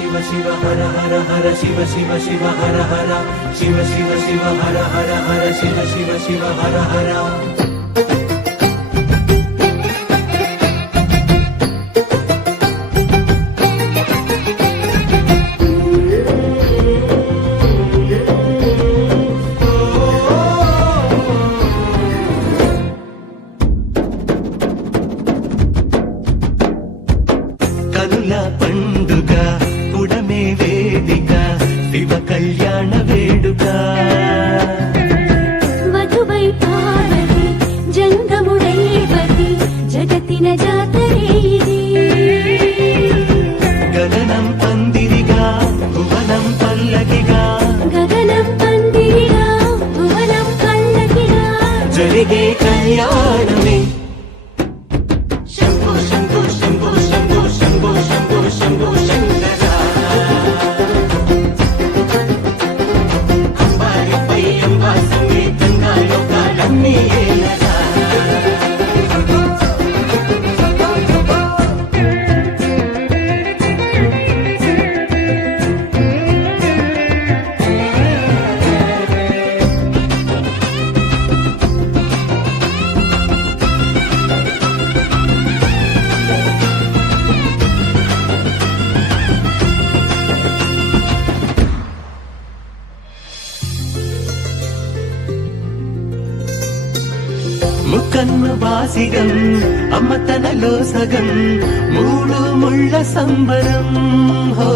శివ శివ హర హర హర శివ శివ శివ హర హర శివ శివ శివ హర హర హర శివ శివ శివ హర హర కనుల పండుగ పుడమే వేదిక శివ కళ్యాణ వేడుక మధువై పార్వతి జంగముడైవతి జగతిన జాతరే ఇది గగనం పందిరిగా భువనం పల్లకిగా గగనం పందిరిగా భువనం పల్లకిగా జరిగే కళ్యాణమే శంభో శంభో శంభో శంభో శంభో శంభో శంభో శంకర అంబారిపై అంబా సమేతంగా లోకాలన్నీ ఏలరా ముక్కన్ను బాసిగం అమ్మ తనలో సగం మూడు ముళ్ళ సంబరం హో